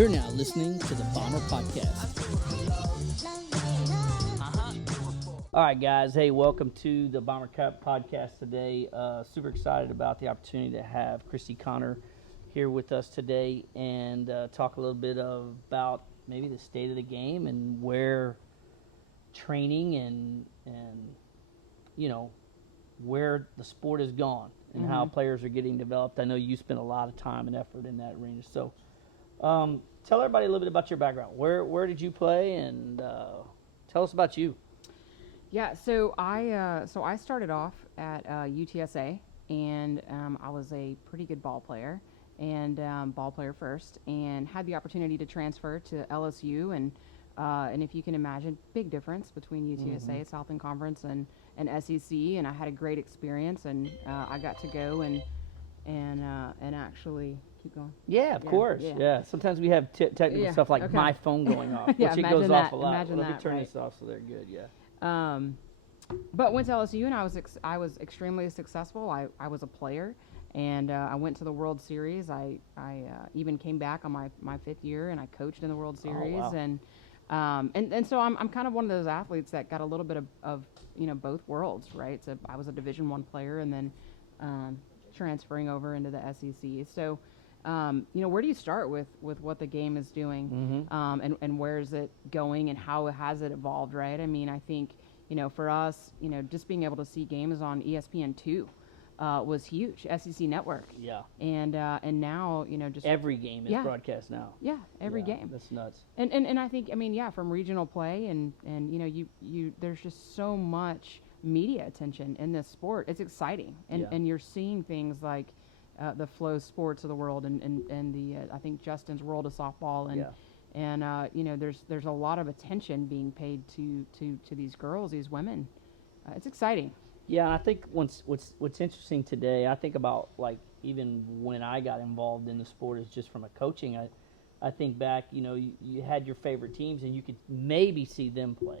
You're now listening to the Bomber Podcast. All right, guys. Hey, welcome to the Bomber Cup Podcast today. Super excited about the opportunity to have Christy Connor here with us today and talk a little bit about maybe the state of the game and where training and you know, where the sport has gone and how players are getting developed. I know you spent a lot of time and effort in that arena. So tell everybody a little bit about your background. Where did you play, and tell us about you. Yeah, so I started off at UTSA, and I was a pretty good ball player, and ball player first, and had the opportunity to transfer to LSU, and if you can imagine, big difference between UTSA, Southland Conference, and SEC, and I had a great experience, and I got to go and actually keep going. Yeah, of course. Yeah. Sometimes we have technical stuff like my phone going off, which it goes off a lot. Imagine Let me that, turn right? this off so they're good. Yeah. But went to LSU, and I was extremely successful. I was a player, and I went to the World Series. I even came back on my fifth year, and I coached in the World Series. Wow. And so I'm kind of one of those athletes that got a little bit of both worlds, right? So I was a Division I player, and then transferring over into the SEC. So where do you start with what the game is doing, and where is it going, and how has it evolved, right? I mean, I think, for us, just being able to see games on ESPN2 was huge, SEC Network. Yeah. And now, just Every game is broadcast now. Yeah, every game. That's nuts. And I think, from regional play and you there's just so much media attention in this sport. It's exciting. And you're seeing things like the Flow Sports of the world and the I think Justin's World of Softball and there's a lot of attention being paid to these girls, these women. It's exciting. Yeah, and I think what's interesting today, I think about, like, even when I got involved in the sport is just from a coaching. I think back, you had your favorite teams and you could maybe see them play.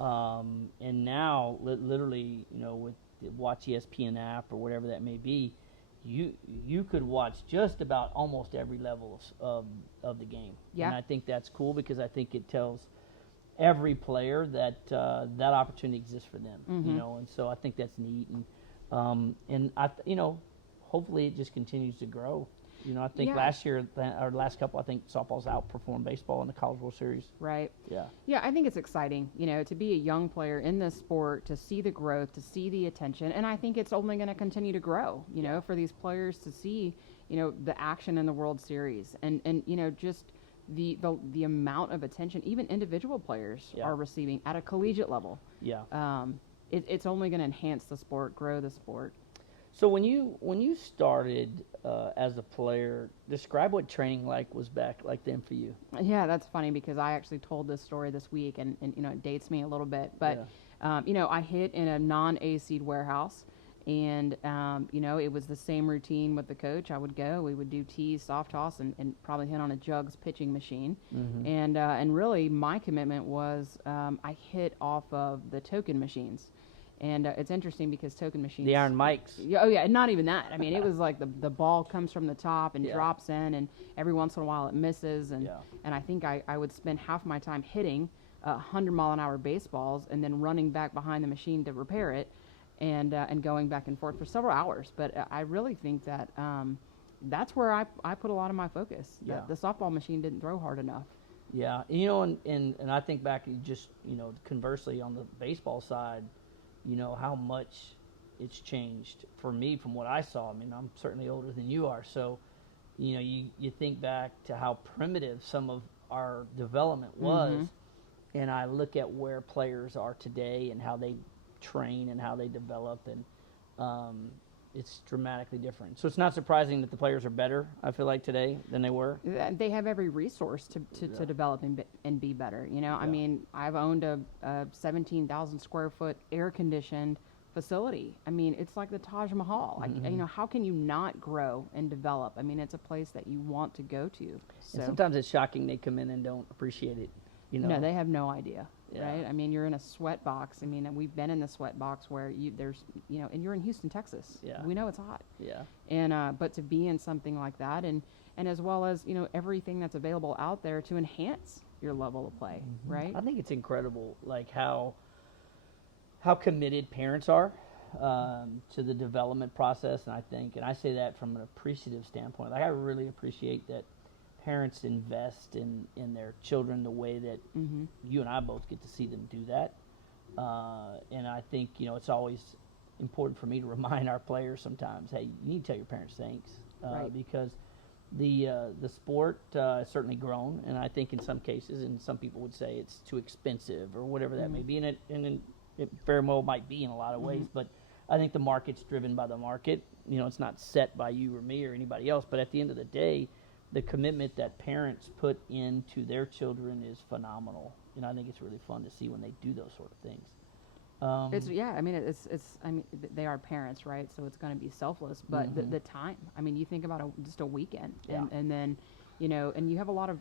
And now, literally, with the Watch ESPN app or whatever that may be, you could watch just about almost every level of the game. Yeah. And I think that's cool because I think it tells every player that that opportunity exists for them, and so I think that's neat, and I hopefully it just continues to grow. I think last year or last couple, I think softball's outperformed baseball in the College World Series. Right. Yeah. Yeah, I think it's exciting, to be a young player in this sport, to see the growth, to see the attention, and I think it's only going to continue to grow, for these players to see, the action in the World Series and just the amount of attention even individual players are receiving at a collegiate level. Yeah. It's only going to enhance the sport, grow the sport. So when you started as a player, describe what training was back like then for you. Yeah, that's funny because I actually told this story this week, and it dates me a little bit. But I hit in a non-A-seed warehouse, and it was the same routine with the coach. I would go, we would do tees, soft toss, and probably hit on a jugs pitching machine. And really my commitment was I hit off of the token machines. And it's interesting because token machines... The iron mics. Yeah, oh, yeah, not even that. I mean, it was like the ball comes from the top and drops in, and every once in a while it misses. And I think I would spend half my time hitting 100-mile-an-hour baseballs and then running back behind the machine to repair it and going back and forth for several hours. But I really think that that's where I put a lot of my focus. Yeah. The softball machine didn't throw hard enough. Yeah, and I think back just, conversely on the baseball side, how much it's changed for me from what I saw. I mean, I'm certainly older than you are, so you think back to how primitive some of our development was, and I look at where players are today and how they train and how they develop, and it's dramatically different. So it's not surprising that the players are better, I feel like, today than they were. They have every resource to develop and be better. I mean, I've owned a 17,000 square foot air conditioned facility. I mean, it's like the Taj Mahal. How can you not grow and develop? I mean, it's a place that you want to go to. So And sometimes it's shocking they come in and don't appreciate it. No, they have no idea. Yeah. right? I mean, you're in a sweat box. I mean, we've been in the sweat box where and you're in Houston, Texas. Yeah. We know it's hot. Yeah. And but to be in something like that, and as well as everything that's available out there to enhance your level of play, right? I think it's incredible, like how committed parents are to the development process, and I say that from an appreciative standpoint. Like I really appreciate that parents invest in their children the way that you and I both get to see them do that. And I think it's always important for me to remind our players sometimes, hey, you need to tell your parents thanks, Right. because the sport has certainly grown, and I think in some cases, and some people would say it's too expensive or whatever that may be, and it very well might be in a lot of ways, but I think the market's driven by the market. It's not set by you or me or anybody else, but at the end of the day, the commitment that parents put into their children is phenomenal. I think it's really fun to see when they do those sort of things. They are parents, right? So it's going to be selfless, but the time. I mean, you think about just a weekend, and then, and you have a lot of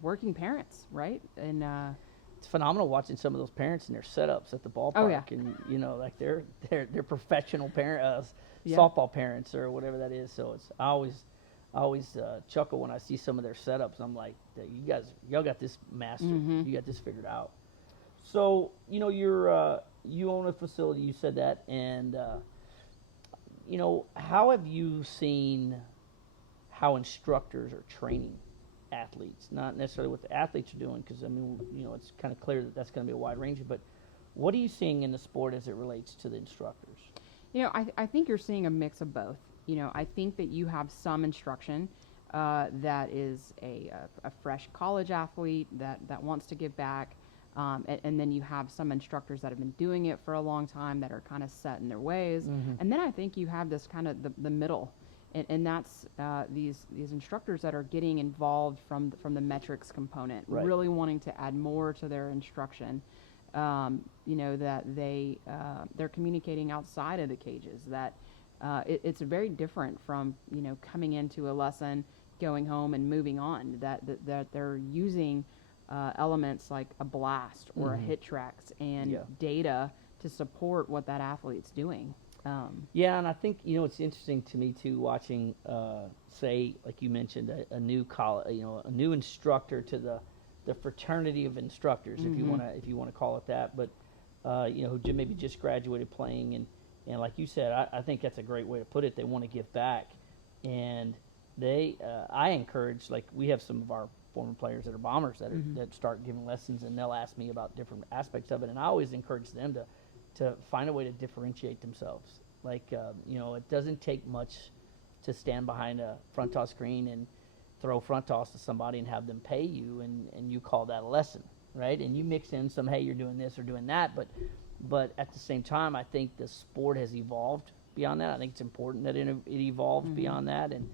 working parents, right? And it's phenomenal watching some of those parents and their setups at the ballpark. Oh, yeah. And like they're professional Yeah. softball parents or whatever that is. So I always chuckle when I see some of their setups. I'm like, y'all got this mastered. You got this figured out. So you own a facility. You said that, and how have you seen how instructors are training athletes? Not necessarily what the athletes are doing, because it's kind of clear that that's going to be a wide range. But what are you seeing in the sport as it relates to the instructors? I think you're seeing a mix of both. I think that you have some instruction that is a fresh college athlete that wants to give back. And then you have some instructors that have been doing it for a long time that are kind of set in their ways. And then I think you have this kind of the middle. And that's these instructors that are getting involved from the metrics component, Right. really wanting to add more to their instruction. That they're communicating outside of the cages. That it's very different from coming into a lesson, going home, and moving on. That they're using elements like a blast or a hit tracks and data to support what that athlete's doing. Yeah, and I think it's interesting to me too, watching say, like you mentioned, a new a new instructor to the fraternity of instructors, if you want to call it that, but who maybe just graduated playing, and like you said, I think that's a great way to put it. They want to give back, and I encourage, like we have some of our former players that are Bombers that start giving lessons, and they'll ask me about different aspects of it, and I always encourage them to find a way to differentiate themselves. Like it doesn't take much to stand behind a front toss screen and throw front toss to somebody and have them pay you, and you call that a lesson, right? And you mix in some, hey, you're doing this or doing that, but at the same time, I think the sport has evolved beyond that. I think it's important that it evolves beyond that, and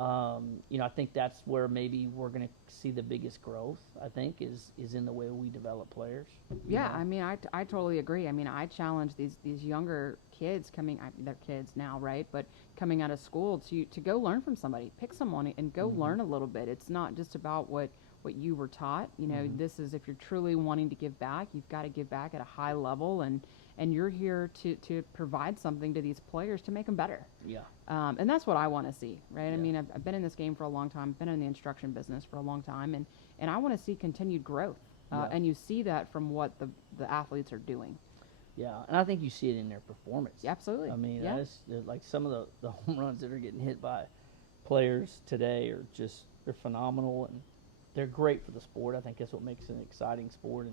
I think that's where maybe we're going to see the biggest growth, I think, is in the way we develop players. Yeah, I mean, I totally agree. I mean, I challenge these younger kids they're kids now, right? But coming out of school to go learn from somebody, pick someone and go learn a little bit. It's not just about what you were taught. This is, if you're truly wanting to give back, you've got to give back at a high level, and you're here to provide something to these players to make them better. Yeah. And that's what I want to see, right? Yeah. I mean, I've been in this game for a long time, been in the instruction business for a long time, and I want to see continued growth. And you see that from what the athletes are doing. Yeah, and I think you see it in their performance. Yeah, absolutely. I mean, Yeah. like some of the home runs that are getting hit by players today are they're phenomenal, and they're great for the sport. I think that's what makes it an exciting sport.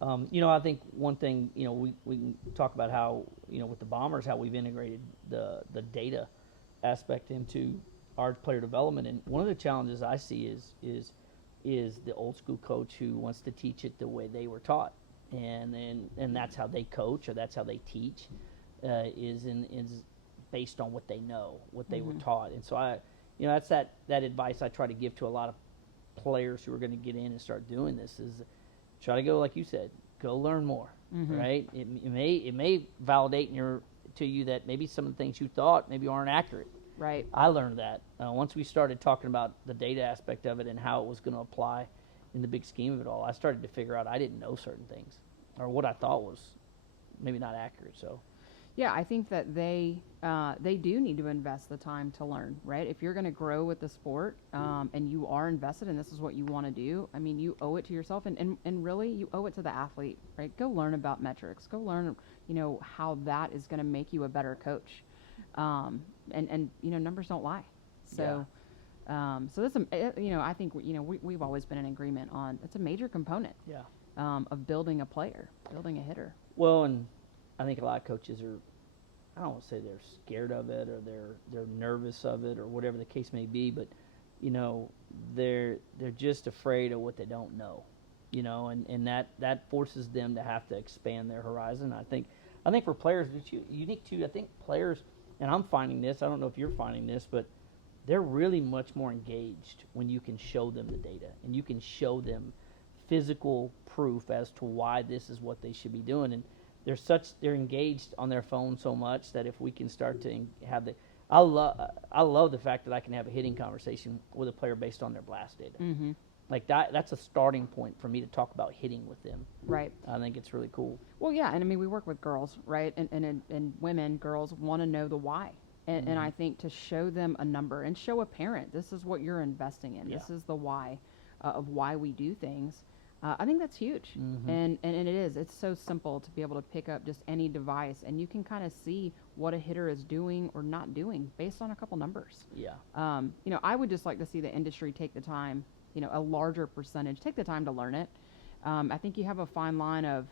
And I think one thing, we can talk about how, with the Bombers, how we've integrated the data aspect into our player development. And one of the challenges I see is the old school coach who wants to teach it the way they were taught, and that's how they coach, or that's how they teach, is based on what they know, what they were taught. And so that's that advice I try to give to a lot of players who are going to get in and start doing this, is try to go, like you said, go learn more, right? It may validate to you that maybe some of the things you thought maybe aren't accurate. Right. I learned that once we started talking about the data aspect of it and how it was going to apply in the big scheme of it all, I started to figure out I didn't know certain things, or what I thought was maybe not accurate. So, Yeah, I think that they do need to invest the time to learn, right? If you're going to grow with the sport, and you are invested and this is what you want to do, I mean, you owe it to yourself, and really you owe it to the athlete, right? Go learn about metrics. Go learn, how that is going to make you a better coach. And numbers don't lie. So, so that's I think we've always been in agreement on it's a major component. Yeah. Of building a player, building a hitter. Well, and I think a lot of coaches are, I don't want to say they're scared of it or they're nervous of it or whatever the case may be, but they're just afraid of what they don't know, and that forces them to have to expand their horizon. I think for players, it's unique too. I think players, and I'm finding this, I don't know if you're finding this, but they're really much more engaged when you can show them the data and you can show them physical proof as to why this is what they should be doing. And they're engaged on their phone so much that if we can start to have I love the fact that I can have a hitting conversation with a player based on their blast data. Mm-hmm. Like that's a starting point for me to talk about hitting with them. Right. I think it's really cool. Well, yeah, and I mean we work with girls, right? And women, girls want to know the why. And I think to show them a number and show a parent, this is what you're investing in. Yeah. This is the why of why we do things. I think that's huge. Mm-hmm. And it is. It's so simple to be able to pick up just any device, and you can kind of see what a hitter is doing or not doing based on a couple numbers. Yeah. I would just like to see the industry take the time, a larger percentage, take the time to learn it. I think you have a fine line of,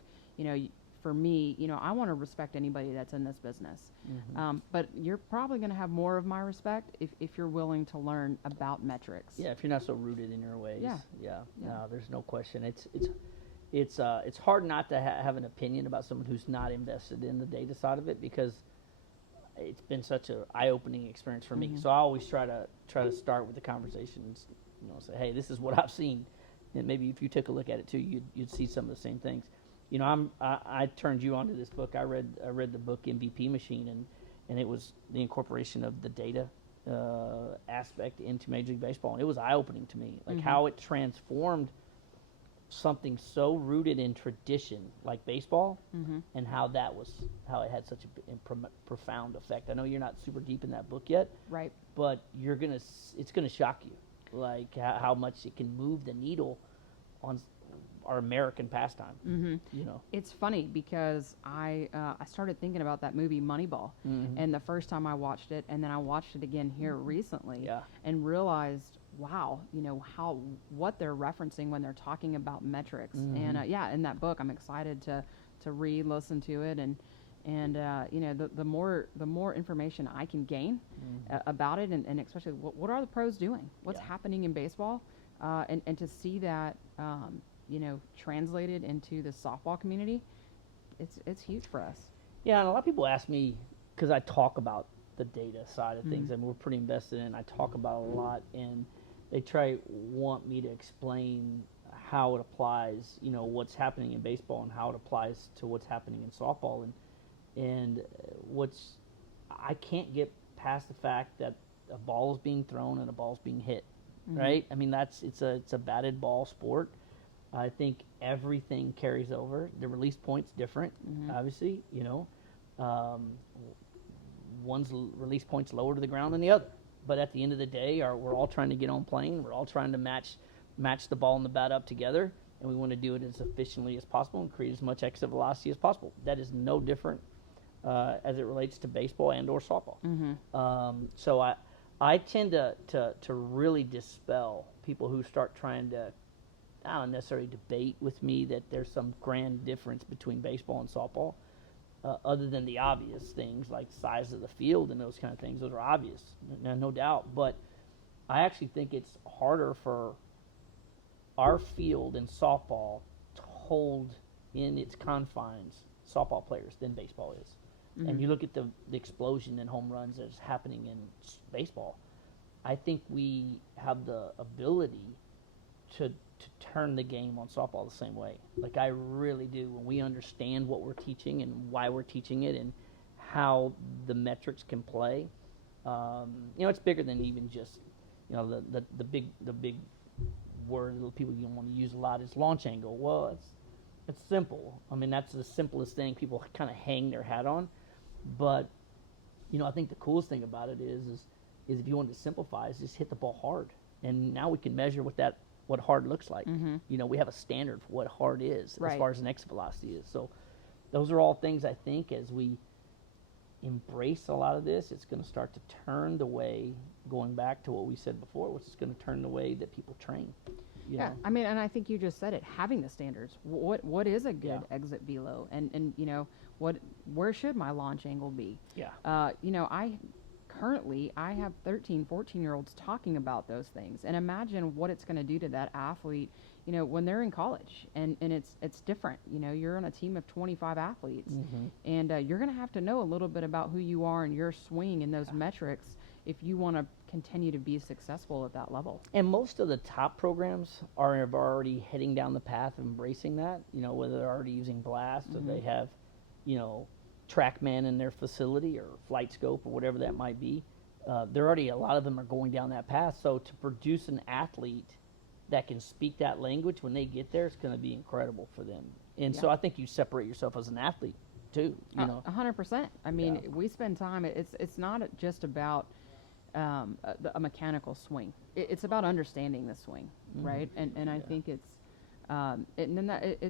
for me, I want to respect anybody that's in this business. Mm-hmm. But you're probably going to have more of my respect if you're willing to learn about metrics. Yeah, if you're not so rooted in your ways. Yeah. No, there's no question. It's hard not to have an opinion about someone who's not invested in the data side of it, because it's been such an eye-opening experience for me. So I always try to start with the conversations, say, hey, this is what I've seen, and maybe if you took a look at it too, you'd see some of the same things. I turned you onto this book. I read the book MVP Machine, and it was the incorporation of the data aspect into Major League Baseball, and it was eye-opening to me, like how it transformed something so rooted in tradition like baseball, and how it had such a profound effect. I know you're not super deep in that book yet, Right. but it's gonna shock you, like how much it can move the needle on our American pastime. It's funny because I started thinking about that movie Moneyball, and the first time I watched it, and then I watched it again here recently, and realized, wow, what they're referencing when they're talking about metrics. And in that book, I'm excited to re-listen to it, and the more information I can gain about it, and especially what are the pros doing, what's happening in baseball, and to see that translated into the softball community, it's huge for us. Yeah, and a lot of people ask me, because I talk about the data side of things, and we're pretty invested in it, I talk about it a lot, and they want me to explain how it applies, what's happening in baseball and how it applies to what's happening in softball, and I can't get past the fact that a ball is being thrown and a ball is being hit, right? I mean, it's a batted ball sport. I think everything carries over. The release point's different, obviously. One's release point's lower to the ground than the other. But at the end of the day, we're all trying to get on plane. We're all trying to match the ball and the bat up together, and we want to do it as efficiently as possible and create as much exit velocity as possible. That is no different as it relates to baseball and or softball. So I tend to really dispel people who start trying to, I don't necessarily debate with me that there's some grand difference between baseball and softball, other than the obvious things like size of the field and those kind of things. Those are obvious, no doubt. But I actually think it's harder for our field in softball to hold in its confines softball players than baseball is. And you look at the explosion in home runs that's happening in baseball, I think we have the ability to turn the game on softball the same way. Like, I really do. When we understand what we're teaching and why we're teaching it and how the metrics can play, it's bigger than even just, the big word that people want to use a lot is launch angle. Well, it's simple. I mean, that's the simplest thing people kind of hang their hat on. But I think the coolest thing about it is if you want to simplify, is just hit the ball hard, and now we can measure what hard looks like. We have a standard for what hard is as far as an exit velocity is. So those are all things I think as we embrace a lot of this, it's going to start to turn the way, going back to what we said before, which is going to turn the way that people train. Yeah, I mean, and I think you just said it, having the standards. What is a good exit velo? And where should my launch angle be? Yeah. I have 13, 14-year-olds talking about those things, and imagine what it's going to do to that athlete, when they're in college, and it's different. You're on a team of 25 athletes, and you're going to have to know a little bit about who you are and your swing and those metrics if you want to continue to be successful at that level. And most of the top programs are already heading down the path of embracing that, whether they're already using Blast or they have, TrackMan in their facility or Flight Scope or whatever that might be. A lot of them are going down that path. So to produce an athlete that can speak that language when they get there, it's going to be incredible for them. And so I think you separate yourself as an athlete too. 100%. I mean, we spend time. It's not just about a mechanical swing. It's about understanding the swing, right? And I think it's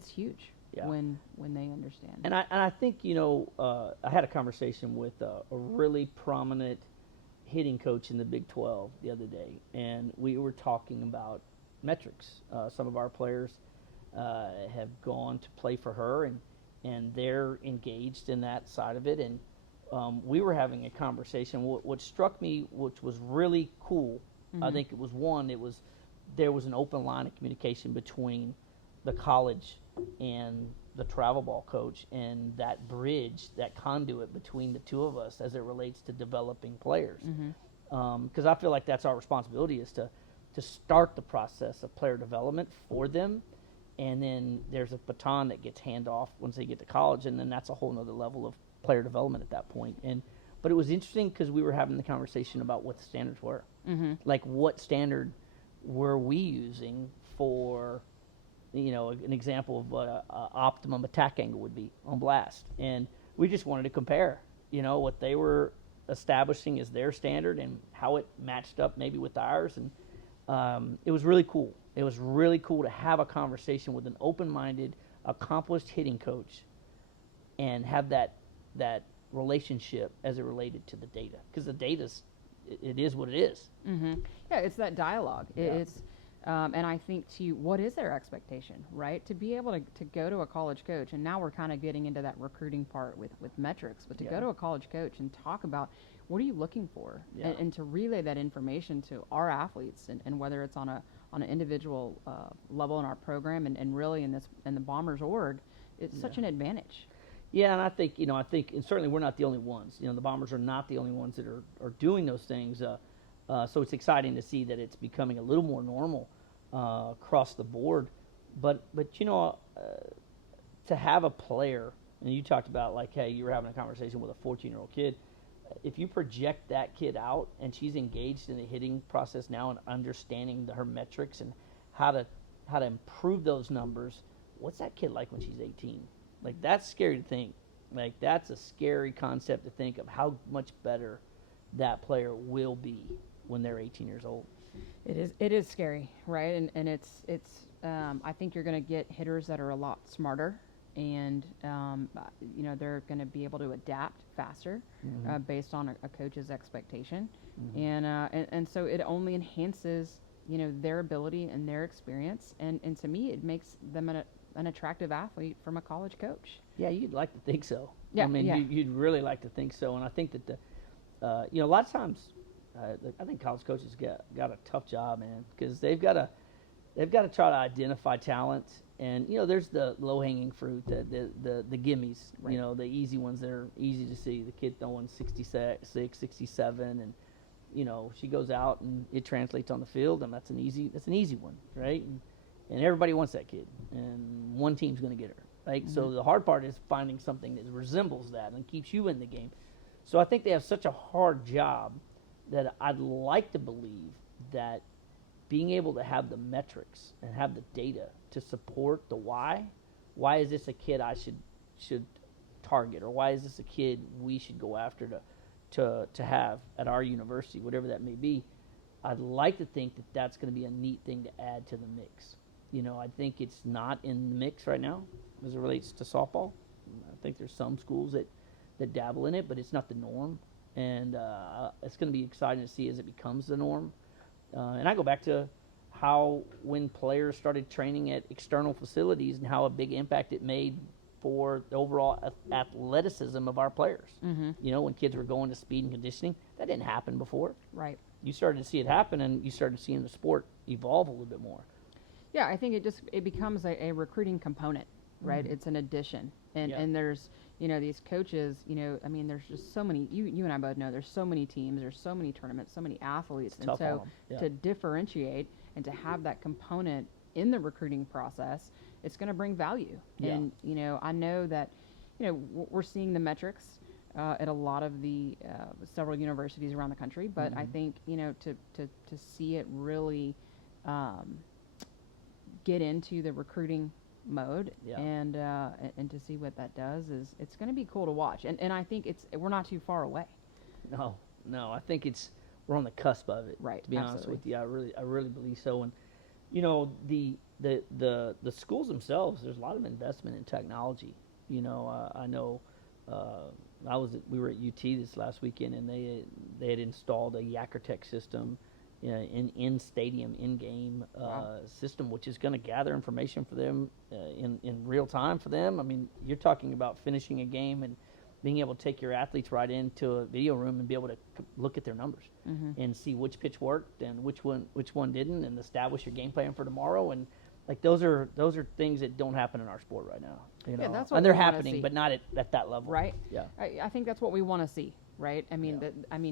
huge when they understand. And I think I had a conversation with a really prominent hitting coach in the Big 12 the other day, and we were talking about metrics. Some of our players have gone to play for her, and they're engaged in that side of it. And we were having a conversation. What struck me, which was really cool, I think there was an open line of communication between the college and the travel ball coach, and that bridge, that conduit between the two of us as it relates to developing players. Because I feel like that's our responsibility, is to start the process of player development for them, and then there's a baton that gets handed off once they get to college, and then that's a whole nother level of player development at that point. But it was interesting because we were having the conversation about what the standards were. Like, what standard were we using for, an example of what a optimum attack angle would be on Blast. And we just wanted to compare, what they were establishing as their standard and how it matched up maybe with ours. And it was really cool. It was really cool to have a conversation with an open-minded, accomplished hitting coach and have that relationship as it related to the data. Because the data's, it is what it is. Yeah, it's that dialogue. And I think what is their expectation, right? To be able to go to a college coach, and now we're kind of getting into that recruiting part with metrics, but to go to a college coach and talk about what are you looking for, and to relay that information to our athletes, and whether it's on an individual level in our program, and really in the Bombers org, it's such an advantage. Yeah, and I think, and certainly we're not the only ones. The Bombers are not the only ones that are doing those things. So it's exciting to see that it's becoming a little more normal across the board. But to have a player, and you talked about, like, hey, you were having a conversation with a 14-year-old kid. If you project that kid out and she's engaged in the hitting process now and understanding her metrics and how to improve those numbers, what's that kid like when she's 18? Like, that's scary to think. Like, that's a scary concept to think of how much better that player will be when they're 18 years old. It is scary, right? And it's I think you're going to get hitters that are a lot smarter, and they're going to be able to adapt faster based on a coach's expectation, and so it only enhances their ability and their experience, and to me it makes them an attractive athlete from a college coach. Yeah, you'd like to think so. Yeah, I mean, you'd really like to think so, and I think that a lot of times, I think college coaches got a tough job, man, because they've got to try to identify talent, and there's the low-hanging fruit, the gimmies, right. The easy ones that are easy to see. The kid throwing 66, 67, and she goes out and it translates on the field, and that's an easy one, right? And everybody wants that kid, and one team's going to get her, right? So the hard part is finding something that resembles that and keeps you in the game. So I think they have such a hard job that I'd like to believe that being able to have the metrics and have the data to support the why. Why is this a kid I should target, or why is this a kid we should go after to have at our university, whatever that may be? I'd like to think that that's going to be a neat thing to add to the mix. I think it's not in the mix right now as it relates to softball. I think there's some schools that dabble in it, but it's not the norm. And it's going to be exciting to see as it becomes the norm. And I go back to how when players started training at external facilities and how a big impact it made for the overall athleticism of our players. When kids were going to speed and conditioning, that didn't happen before. Right. You started to see it happen, and you started seeing the sport evolve a little bit more. Yeah, I think it becomes a recruiting component, right? It's an addition, and there's these coaches. There's just so many. You and I both know there's so many teams, there's so many tournaments, so many athletes, It's and tough on so 'em. to differentiate and to have that component in the recruiting process, it's going to bring value. Yeah. And I know that we're seeing the metrics at a lot of the several universities around the country, but I think to see it really get into the recruiting mode and to see what that does it's going to be cool to watch, and I think we're not too far away. No, I think we're on the cusp of it. Right. To be honest with you, I really believe so. And the schools themselves, there's a lot of investment in technology. I know we were at UT this last weekend, and they had installed a Yakkertech system in stadium, in game system, which is going to gather information for them in real time for them. I mean, you're talking about finishing a game and being able to take your athletes right into a video room and be able to look at their numbers and see which pitch worked and which one didn't, and establish your game plan for tomorrow. And like those are things that don't happen in our sport right now. Yeah, that's what and they're we wanna happening, see. but not at that level. Right. Yeah. I think that's what we want to see, right? I mean,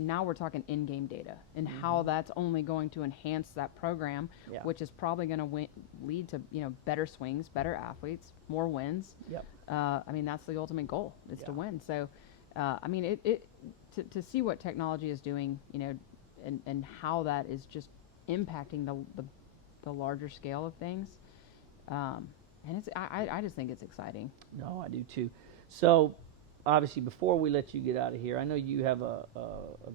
now we're talking in-game data and how that's only going to enhance that program, which is probably going to lead to better swings, better athletes, more wins. Yep. That's the ultimate goal is to win. So, to see what technology is doing, and how that is just impacting the larger scale of things. And I just think it's exciting. No, I do too. So, obviously, before we let you get out of here, I know you have a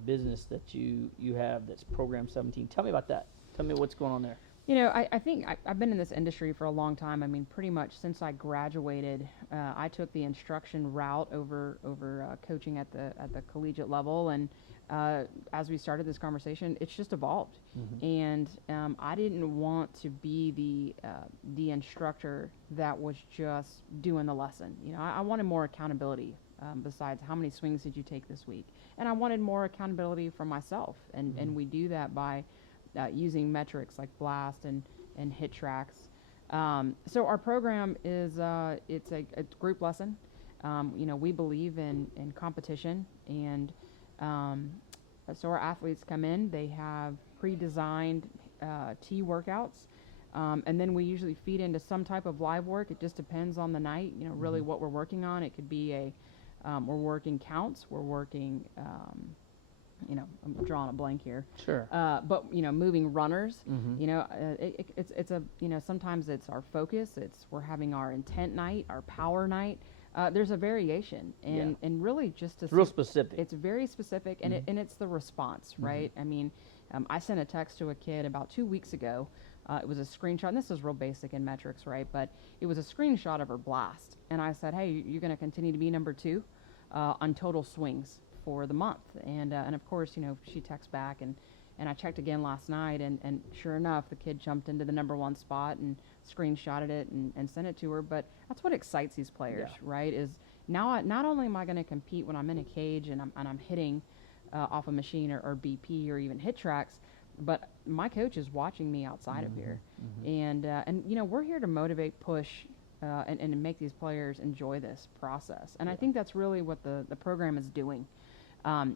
business that you have that's Program 17. Tell me about that. Tell me what's going on there. I think I've been in this industry for a long time. I mean, pretty much since I graduated, I took the instruction route over coaching at the collegiate level, and as we started this conversation, it's just evolved. And I didn't want to be the instructor that was just doing the lesson. I wanted more accountability. Besides, how many swings did you take this week? And I wanted more accountability from myself, and we do that by using metrics like blast and hit tracks. So our program is it's a group lesson. We believe in competition, and so our athletes come in. They have pre-designed tee workouts, and then we usually feed into some type of live work. It just depends on the night. Really what we're working on. It could be we're working counts. We're working. I'm drawing a blank here. Sure. But moving runners. It's a sometimes it's our focus. We're having our intent night, our power night. There's a variation, and really just to It's real specific. It's very specific, and it's the response, right? I mean, I sent a text to a kid about 2 weeks ago. It was a screenshot, and this is real basic in metrics, right? But it was a screenshot of her blast, and I said, "Hey, you're going to continue to be number 2 on total swings for the month." And of course, she texts back, and I checked again last night, and sure enough, the kid jumped into the number 1 spot and screenshotted it and sent it to her. But that's what excites these players, right? Is now not only am I going to compete when I'm in a cage and I'm hitting off a machine or BP or even hit tracks, but my coach is watching me outside of here, and we're here to motivate, push, and make these players enjoy this process. And I think that's really what the program is doing.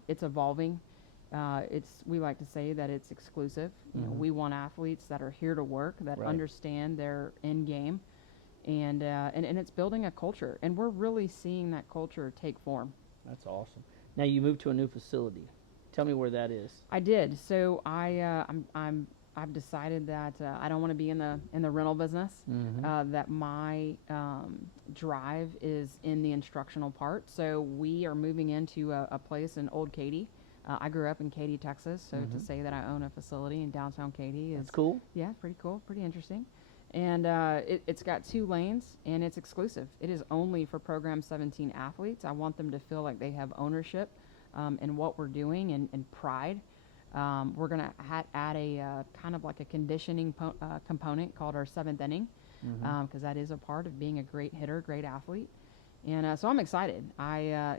It's evolving. We like to say that it's exclusive. We want athletes that are here to work, that understand their end game, and it's building a culture. And we're really seeing that culture take form. That's awesome. Now you moved to a new facility. Tell me where that is. I did. So I've decided that I don't want to be in the rental business. That my drive is in the instructional part. So we are moving into a place in Old Katy. I grew up in Katy, Texas. So to say that I own a facility in downtown Katy is That's cool. Yeah, pretty cool, pretty interesting. And it's got 2 lanes, and it's exclusive. It is only for Program 17 athletes. I want them to feel like they have ownership in what we're doing and pride. We're going to add a kind of like a conditioning component called our 7th inning, because that is a part of being a great hitter, great athlete. And so I'm excited. I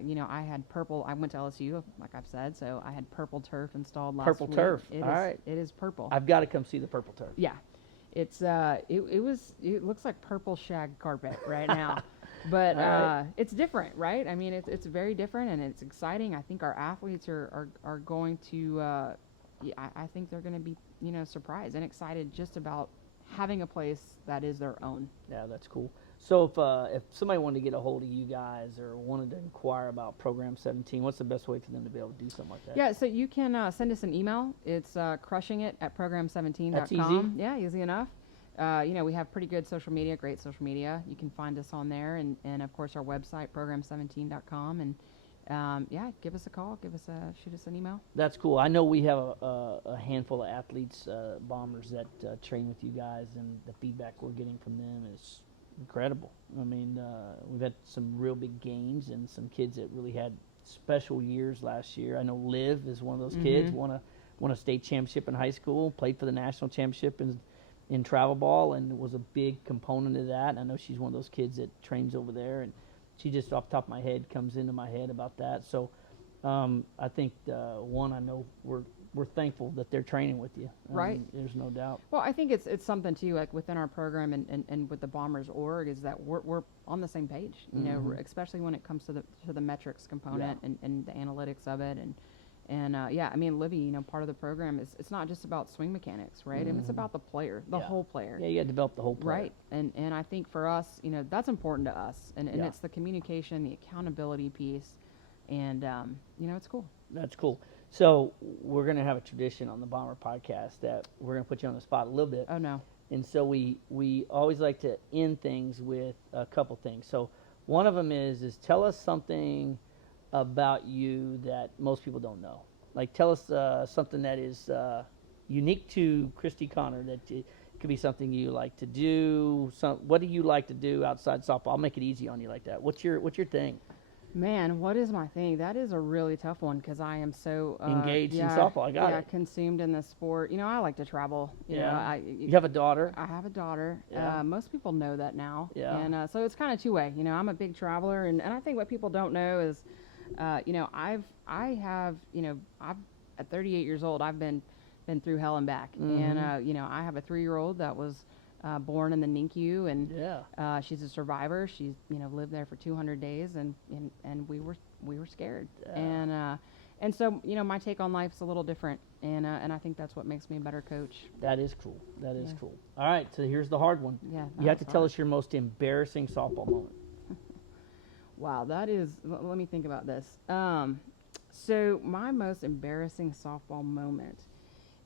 had purple. I went to LSU, like I've said, so I had purple turf installed last week. Purple turf. All right. It is purple. I've got to come see the purple turf. Yeah. It's it looks like purple shag carpet right now. But right. It's different, right? I mean, it's very different, and it's exciting. I think our athletes are going to, I think they're going to be, surprised and excited just about having a place that is their own. Yeah, that's cool. So if somebody wanted to get a hold of you guys or wanted to inquire about Program 17, what's the best way for them to be able to do something like that? Yeah, so you can send us an email. It's crushingit@program17.com. That's easy. Yeah, easy enough. We have pretty good social media, great social media. You can find us on there, and of course our website, program17.com. And give us a call, shoot us an email. That's cool. I know we have a handful of athletes, Bombers, that train with you guys, and the feedback we're getting from them is incredible. I mean, we've had some real big games and some kids that really had special years last year. I know Liv is one of those kids, won a state championship in high school, played for the national championship in travel ball, and was a big component of that. And I know she's one of those kids that trains over there, and she just off the top of my head comes into my head about that. So I think I know we're thankful that they're training with you. Right. There's no doubt. Well, I think it's something too, like within our program and with the Bombers org, is that we're on the same page. Especially when it comes to the metrics component and the analytics of it. And I mean, Livy, part of the program is, it's not just about swing mechanics, right? And it's about the player, the whole player. Yeah, you got to develop the whole player. Right. And I think for us, that's important to us. And it's the communication, the accountability piece. And, it's cool. That's cool. So we're going to have a tradition on the Bomber podcast that we're going to put you on the spot a little bit. Oh, no. And so we always like to end things with a couple things. So one of them is tell us something about you that most people don't know. Like, tell us something that is unique to Christy Connor, that it could be something you like to do. What do you like to do outside softball? I'll make it easy on you like that. What's your thing? Man, what is my thing? That is a really tough one because I am so engaged in softball. I got it. Consumed in the sport. I like to travel. You have a daughter. I have a daughter. Yeah. Most people know that now. Yeah. And so it's kind of two-way. I'm a big traveler, and I think what people don't know is, I've at 38 years old, I've been through hell and back. And I have a 3-year-old that was born in the NICU, and she's a survivor. She's lived there for 200 days, and we were scared. Yeah. And so my take on life's a little different, and I think that's what makes me a better coach. That is cool. That is cool. All right, so here's the hard one. Yeah, you have to tell us your most embarrassing softball moment. Wow, that is. Let me think about this. So my most embarrassing softball moment.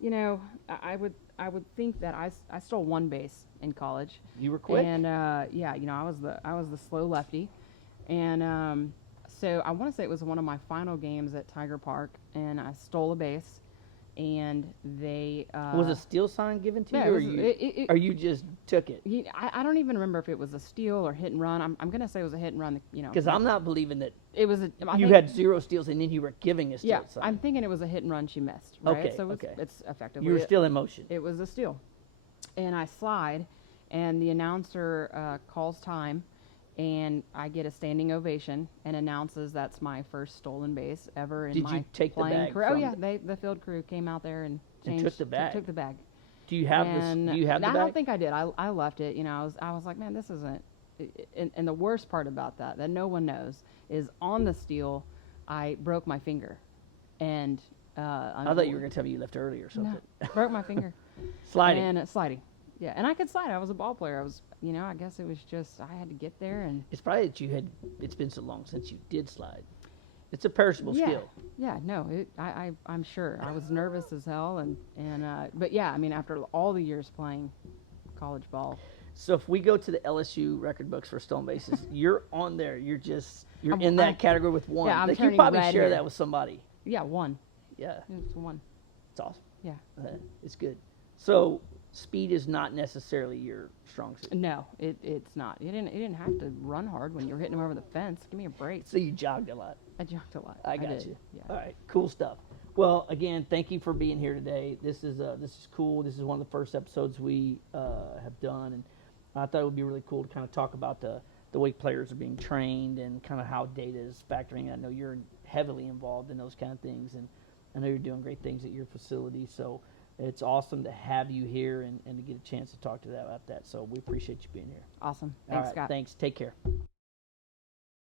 I would think that I stole one base in college. You were quick. And I was the slow lefty, and so I want to say it was one of my final games at Tiger Park, and I stole a base, and they was a steal sign given to you, or you just took it? I don't even remember if it was a steal or hit and run. I'm gonna say it was a hit and run. Because I'm not believing that it was. You had 0 steals and then you were giving a steal sign. I'm thinking it was a hit and run. She missed. Right? Okay. So okay. It's effectively. You were still in motion. It was a steal, and I slide, and the announcer calls time. And I get a standing ovation and announces that's my first stolen base ever in my playing career. Did you take the bag? Oh yeah, the field crew came out there and changed. Took the bag. Took the bag. Do you have this? Do you have the bag? I don't think I did. I left it. I was like, man, this isn't. And the worst part about that no one knows is on the steal, I broke my finger, and I thought you were gonna tell me you left early or something. No, broke my finger. Sliding. And sliding. Yeah, and I could slide. I was a ball player. I was, I guess it was just I had to get there, and it's probably that it's been so long since you did slide. It's a perishable Yeah. skill. Yeah, no, I'm sure. I was nervous as hell, but yeah, I mean, after all the years playing college ball, So if we go to the LSU record books for stolen bases, you're on there. You're I'm- in that I'm- category with one. yeah, I'm Like, you turning probably red share here. that with somebody. yeah, one. Yeah, It's one. it's awesome. Yeah. It's good. So speed is not necessarily your strong suit. No, it's not. You didn't have to run hard when you were hitting them over the fence. Give me a break. So you jogged a lot. I jogged a lot. I got did. you. Yeah. All right, cool stuff. Well, again, thank you for being here today. This is cool. This is one of the first episodes we have done, and I thought it would be really cool to kind of talk about the way players are being trained and kind of how data is factoring. I know you're heavily involved in those kind of things, and I know you're doing great things at your facility. So it's awesome to have you here and to get a chance to talk to that about that. So we appreciate you being here. Awesome. All Thanks, right, Scott. thanks. Take care.